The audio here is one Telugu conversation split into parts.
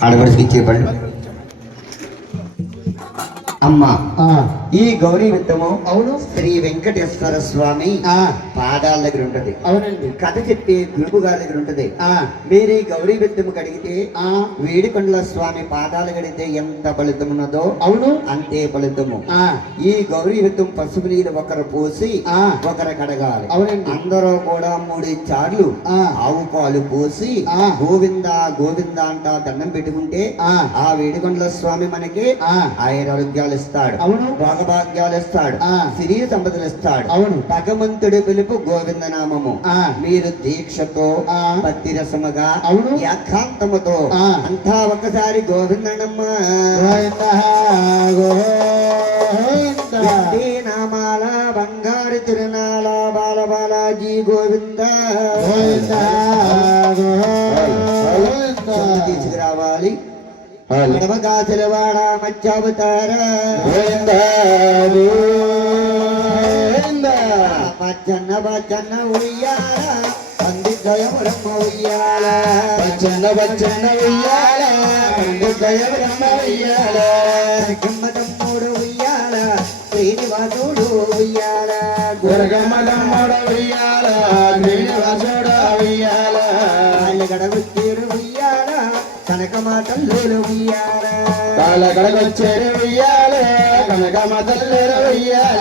ஆண்டவர் சிக்கியவள் అమ్మ. ఆ, ఈ గౌరీ విత్తము అవును. శ్రీ వెంకటేశ్వర స్వామి ఆ, పాదాల దగ్గర ఉంటది. అవునండి. కథ చెప్పే గురువు గారి దగ్గర ఉంటది. ఆ, మీరు ఈ గౌరీ విత్తము కడిగితే ఆ, వేడికొండల స్వామి పాదాలు కడిగితే ఎంత ఫలితం ఉన్నదో అవును. అంతే ఫలితము. ఆ, ఈ గౌరీ విత్తం పసుపు నీరు ఒకరు పోసి ఆ, ఒకరు కడగాలి. అవునండి. అందరూ కూడా మూడు చార్లు ఆ, ఆవు పాలు పోసి ఆ. గోవింద గోవింద అంట దండం పెట్టుకుంటే ఆ, ఆ వేడికొండల స్వామి మనకి ఆ, ఆయురారోగ్యాలు ఇస్తాడు అవును భోగభాగ్యాలు ఇస్తాడు ఆ. సిరి సంపదలు ఇస్తాడు అవును భగవంతుడి పిలుపు గోవింద నామము ఆ, మీరు దీక్షతో. భక్తి రసముగా అవును. ఏకాంతముతో. అంతా ఒకసారి గోవిందనమ్మ నామాల బంగారు తిరునాళ బాల బాలాజీ గోవింద. తీసుకురావాలి గోవింద, గోవింద. పచ్చన్న పచ్చన్న ఉయ్యాల బచ్చన్న బచ్చన్న ఉయ్యాల, పండితయ బ్రహ్మ ఉయ్యాల. తల్లులు ఉయ్యాల కాలకడకొచ్చేరు ఉయ్యాల, కనకమ్మ తల్లుల ఉయ్యాల.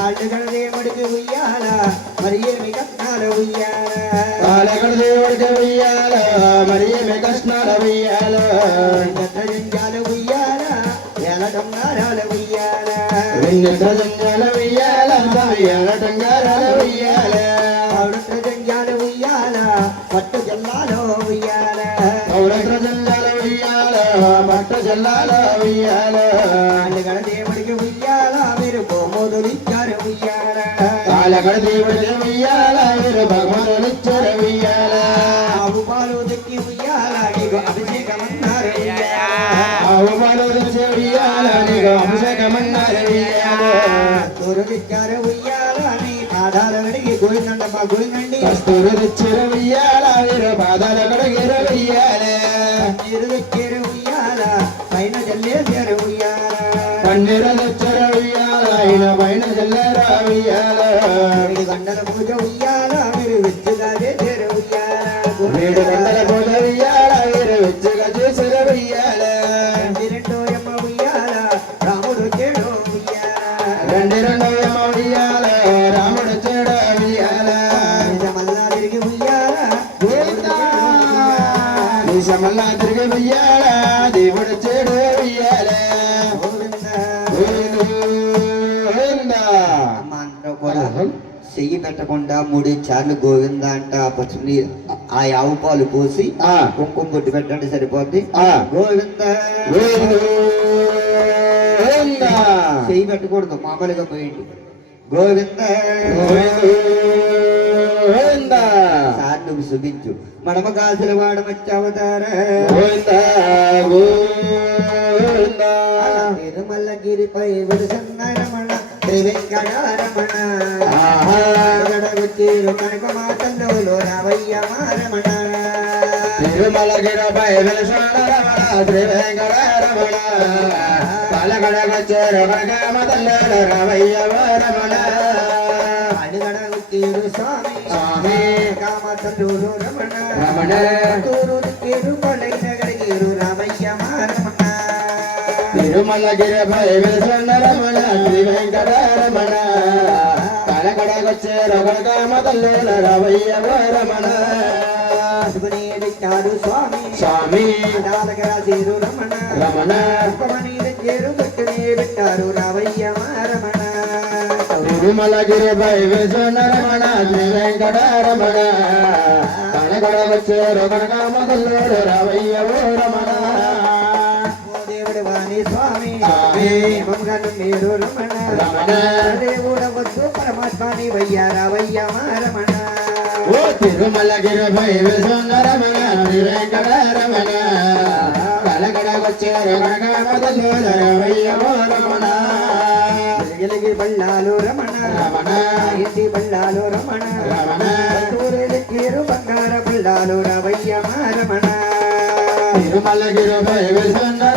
ఆళ్ళగడ దేవుడికి ఉయ్యాల మరి ఏమి కట్నాలు ఉయ్యాల కాలకడ దేవుడికి ఉయ్యాల, మరి ఏమి కృష్ణాల ఉయ్యాల. గద్రజంజాలు ఉయ్యాల ఎలటం నారాలు ఉయ్యాల వెన్నె ప్రజంజాల ఉయ్యాల, ఉయ్యాల టంగారాల ఉయ్యాల. కాలకడ ఉయ్యాల, వీరు భగవంతునిచ్చార ఉయ్యాల. ఆవు పాలు దక్కి ఉయ్యాల నీకు అభిషేకం ఆవు పాలు ఉయ్యాల, నీకు ఉయ్యాల. ఉయ్యాల నీ ఉయ్యాల, వీరు పాదాల ఉయ్యాల. నీరు ఉయ్యాల పైన జల్లేశారు ఉయ్యాల జల్లర పూజ ఉయ్యాల మీరు విచ్చుగా చేశారు ఏడు గంటల పూజ ఉయ్యాల, వీరు వెచ్చగా చేసిన రెండో ఉయ్యాల రాముడు చెడు ఉయ్యాల రెండు ఉయ్యాల, రాముడు ఉయ్యాల. తిరిగి ఉయ్యాల తిరిగి ఉయ్యాల, దేవుడు చెయ్యి పెట్టకుండా మూడు చార్లు గోవింద అంట పసుపుని ఆ ఆవు పాలు పోసి ఆ. కుంకుమ బొట్టు పెట్టండి సరిపోద్ది ఆ. గోవింద. చెయ్యి పెట్టకూడదు మామూలుగా పోయింది గోవింద. సార్ నువ్వు సుఖించు మడమ కాసుల వాడ మచ్చవతార గోవింద. గోవింద. తిరుమలగిరిపై విడుసన్న రమణ శ్రీ వెంకటారమణ. గడగుచ్చీరు కనక మాతల్లో రావయ్య మారమణ తిరుమలగిరిపై వెలసాడ రమణ, శ్రీ వెంకటరమణ. పాలగడగొచ్చే రమణ మదల్లాడ రమయ్య రమణ. అడుగడగుచ్చీరు స్వామి స్వామి. కామతల్లూరు రమణ రమణ. తూరు తీరు కొలైన గడిగీరు రామయ్య మారమణ తిరుమల తిరుమలగిరిపై వెలసాడ రమణ, శ్రీ వెంకటరమణ. పాలగడగొచ్చే రమణ మదల్లాడ రమయ్య రమణ. పసుపుని స్వామి స్వామి అడాలకి రాజీరు రమణ రమణ. పుష్పమణి చేరు పెట్టుని పెట్టారు రమణ తిరుమల తిరుమలగిరిపై విజయ రమణ శ్రీ వెంకట రమణ వచ్చే రమణ మొదలు రవయ్య రమణ మంగళం మీరు రమణ రమణ. దేవుడ వద్దు పరమాత్మని వయ్య రావయ్య మారమణ. ఓ తిరుమలగిరిపై విజయ రమణ శ్రీ వెంకటరమణ కనకడ వచ్చే రమణ రమణ వెలిగి బళ్ళాలు రమణ. రమణ. ఇంటి బళ్ళాలు రమణ. రమణ. తూరెలు కీరు బంగార బళ్ళాలు రావయ్య మారమణ. తిరుమలగిరిపై విశ్వరమణ శ్రీ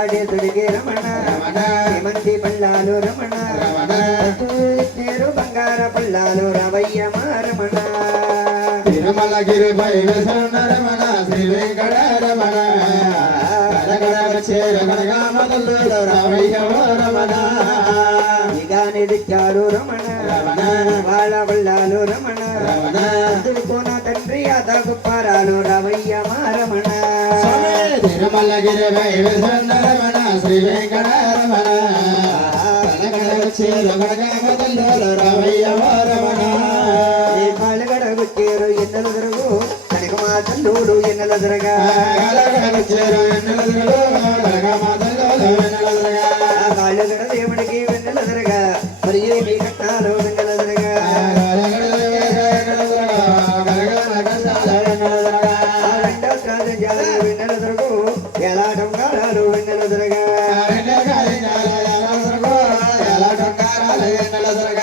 వెంకటేశుడికి రమణ రమణ. మంచి పల్లాలు రమణ రమణ. చేరు బంగార పల్లాలు రవయ్య రమణ. తిరుమలగిరిపై విశ్వరమణ శ్రీ వెంకటరమణ కడగడగచ్చేరు కనకామదల్లో రమయ్య రమణ. నిగాని దిక్కారు రమణ. రమణ. వాళ్ళ పల్లాలు రమణ. రమణ. కోన తండ్రి అత గుప్పారాలు రవయ్య రమణ. తిరుమలగిరిపై విశ్వరమణ శ్రీ వెంకటరమణ కడగడగచ్చేరు కనకామదల్లో రమయ్య రమణ పాలగడ ఎన్నెల దొరుగు కనక మా తల్లుడు ఎన్నెల జరుగు. ఆ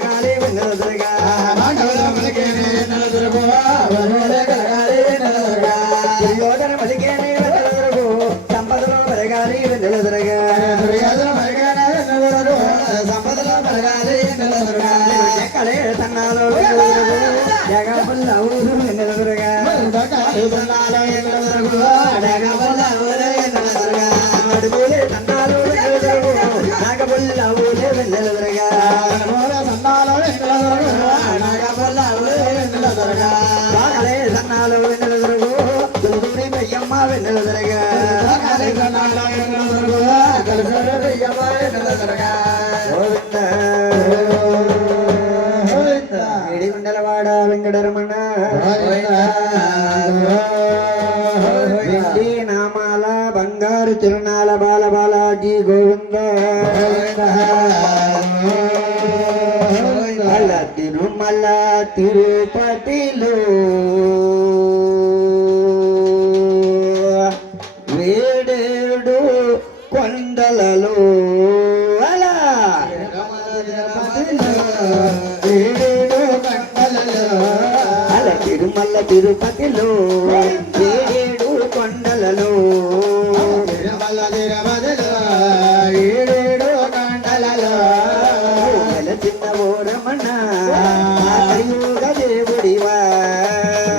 కడగాలి వెన్నెల దొరగా. దుర్యోధన మలిగేని వెన్నెల దొరగు. సంపదలో పెరగాలి వెన్నెల దొరగా. ఎక్కడే తన్నాలో వెన్నెల దొరగు. జగపల్ల ఊరు వెన్నెల దొరగా. గోవింద వెంకటరమణ వెండి నామాల బంగారు తిరునాల బాల బాలాజీ గోవింద. తిరుమల తిరుపతిలో తిరుమల తిరుపతిలో వేడేడు కొండలలో.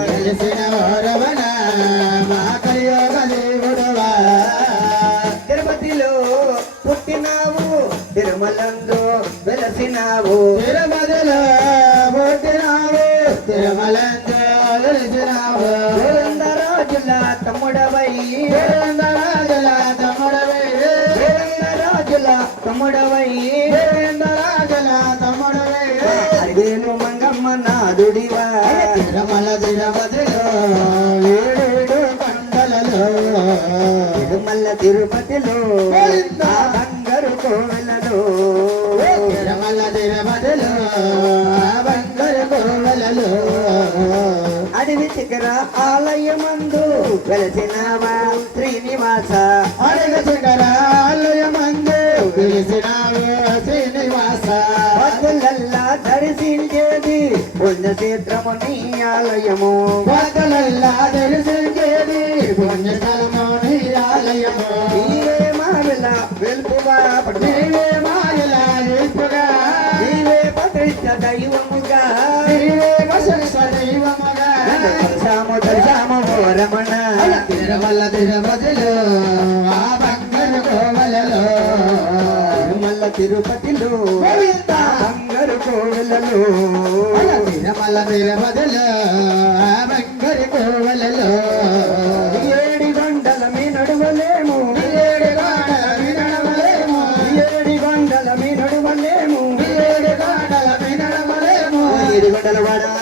వెలసిన ఓ రమణ కలియుగ దేవుడివా. తిరుపతిలో పుట్టినావు తిరుమలంలో వెలసినావు. తిరుమల నాదుడివా తిరుమల తిరుపతిలో ఏడు కొండలలో తిరుమల తిరుపతిలో ఆ బంగారు కోవెలలో. తిరుమల తిరుపతిలో బంగారు కోవెలలో. అడవి శిఖర ఆలయమందు వెలసినావా శ్రీనివాస? అడగ శిఖరాలయమందు పిలిచినావు శ్రీనివాస పుణ్యక్షేత్రము నీ ఆలయము. భక్తులల్లా దర్శించేది పుణ్యస్థలము నీ ఆలయము. నీవే మావిల వెల్పుగా నీవే మాయల నిలుపుగా నీవే ప్రతిష్ట దైవముగా. తిరివేమ సరస్వదైవముగా దర్శాము దర్శాము ఓ రమణ. తిరుమల తిరుపతిలో ఆ బంగారు కోవలలో. తిరుపతిలో. బంగారు కోవెలలో. తిరుమల తిరుపతిలో బంగారు కోవలలో. ఏడి గంటల మీ నడువలేము. ఏడు గాడల వినడమలేము ఏడి గంటల మీ నడువలేము. ఏడు గాడల వినడమలేము ఏడు గంటల వాడ?